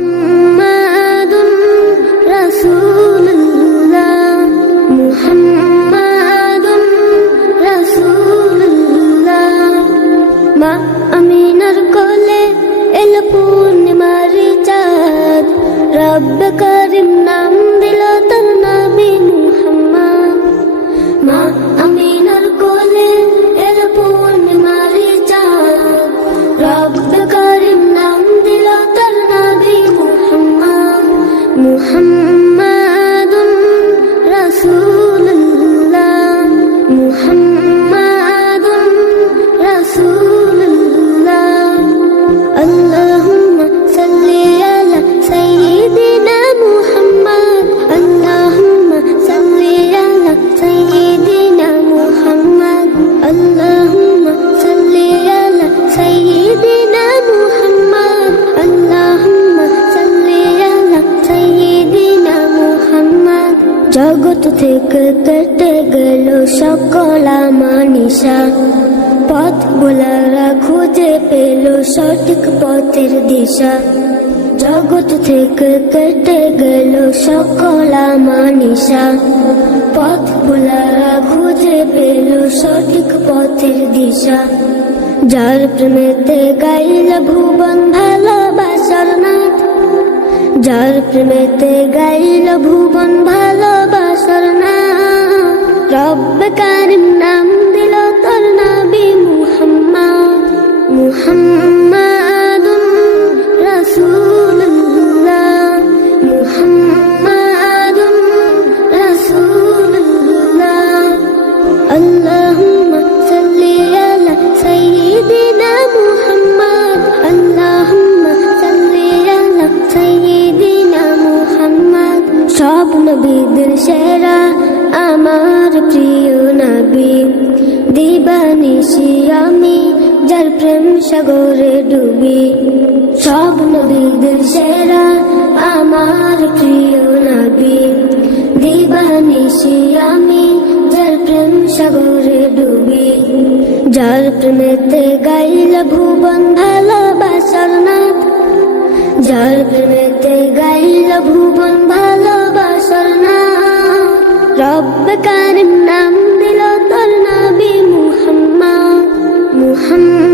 মুহাম্মাদুর রাসূলুল্লাহ মুহাম্মাদুর রাসূলুল্লাহ। মা আমিনার কোলে এল পূর্ণিমার চাঁদ, রব্বে কারিম নাম দিল তার নবী মুহাম্মদ। মা আমিনার কোলে এল পূর্ণিমার চাঁদ, রব্বে কারিম নাম দিল তার নবী মুহাম্মদ। মুহাম্মাদুর রাসূলুল্লাহ মুহাম্মাদুর রাসূলুল্লাহ। আল্লাহুম্মা সাল্লি আলা সাইয়্যিদিনা মুহাম্মদ, আল্লাহুম্মা সাল্লি আলা সাইয়্যিদিনা মুহাম্মদ, আল্লাহুম্মা সাল্লি আলা সাইয়্যিদিনা মুহাম্মদ, আল্লাহুম্মা সাল্লি আলা সাইয়্যিদিনা মুহাম্মদ। জগৎ থেকে কেটে গেল সকল আমানিশা, পথ ভোলারা খুঁজে পেল সঠিক পথের দিশা। জগৎ থেকে কেটে গেল সকল আমানিশা, পথ ভোলারা খুঁজে পেল সঠিক পথের দিশা। যার প্রেমেতে গাইল ভুবন ভালোবাসার নাথ, যার প্রেমেতে গাইল ভুবন ভালোবাসার নাথ, রব্বে কারিম নাম দিল তার নবী মুহাম্মদ। মুহাম্মাদুর রাসূলুল্লাহ মুহাম্মাদুর রাসূলুল্লাহ। আল্লাহুম্মা সাল্লি আলা সাইয়্যিদিনা মুহাম্মদ, আল্লাহুম্মা সাল্লি আলা সাইয়্যিদিনা মুহাম্মদ। সব নবীদের সেরা আমার প্রিয় নবী, দিবানিশি আমি যার প্রেম সাগরে ডুবি। সব নবীদের সেরা আমার প্রিয় নবী, দিবানিশি আমি যার প্রেম সাগরে ডুবি। যার প্রেমেতে গাইল ভুবন ভালোবাসার নাথ, যার প্রেমেতে গাইল ভুবন ভালোবাসার নাথ, রব্বে কারিম নাম দিল তার নবী মুহাম্মদ। মুহাম্মদ